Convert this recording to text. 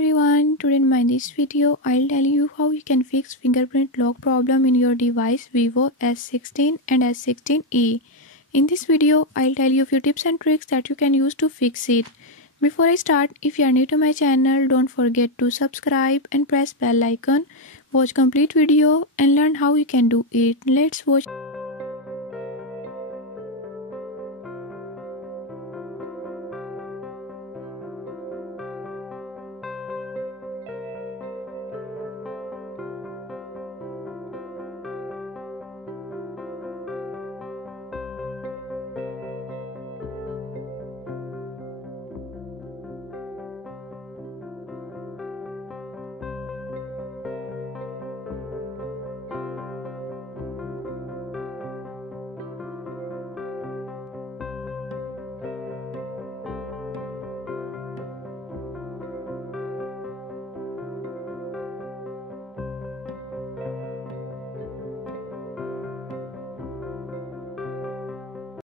everyone, today in this video I'll tell you how you can fix fingerprint lock problem in your device Vivo S16 and S16e. In this video I'll tell you a few tips and tricks that you can use to fix it. Before I start, if you are new to my channel, don't forget to subscribe and press bell icon. Watch complete video and learn how you can do it. Let's watch.